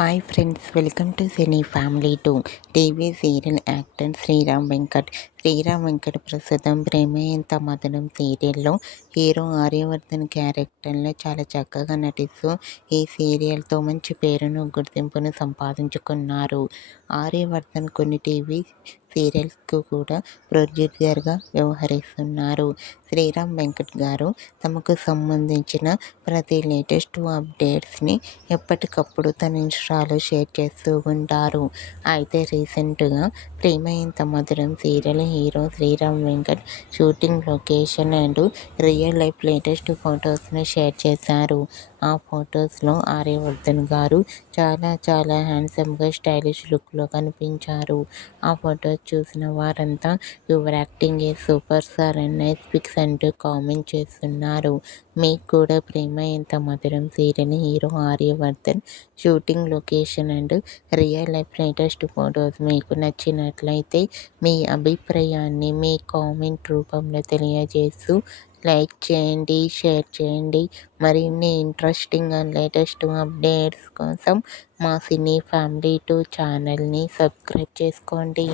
Hi friends, welcome to cine family two. TV serial actor Sriram Venkat. Sriram Venkat ప్రస్తుతం ప్రేమ ఎంత మధురం సీరియల్లో hero Aryavardhan క్యారెక్టర్లో చాలా చక్కగా నటిస్తూ ఈ సీరియల్తో మంచి పేరును గుర్తింపును సంపాదించుకున్నారు. ఆర్యవర్ధన్ కొన్ని టీవీ సీరియల్స్కు కూడా ప్రొడ్యూసర్గా వ్యవహరిస్తున్నారు. శ్రీరామ్ వెంకట్ గారు తమకు సంబంధించిన ప్రతి లేటెస్ట్ అప్డేట్స్ని ఎప్పటికప్పుడు తన ఇన్స్టాలో షేర్ చేస్తూ ఉంటారు. అయితే రీసెంట్గా Prema Entha Madhuram serial hero Sriram Venkat shooting location and real life latest ఫొటోస్ని షేర్ చేశారు. ఆ ఫొటోస్లో ఆర్యవర్ధన్ గారు చాలా హ్యాండ్సమ్గా స్టైలిష్ లుక్లో కనిపించారు. ఆ ఫొటోస్ చూసిన వారంతా your acting a super star and nice pics అంటూ కామెంట్ చేస్తున్నారు. మీకు కూడా Prema Entha Madhuram serial hero Aryavardhan shooting location and real life latest photos మీకు నచ్చినట్లయితే మీ అభిప్రాయాన్ని మీ కామెంట్ రూపంలో తెలియజేస్తూ లైక్ చేయండి, షేర్ చేయండి. మరిన్ని ఇంట్రెస్టింగ్ అండ్ లేటెస్ట్ అప్డేట్స్ కోసం మా సినీ ఫ్యామిలీ టూ ఛానల్ని సబ్స్క్రైబ్ చేసుకోండి.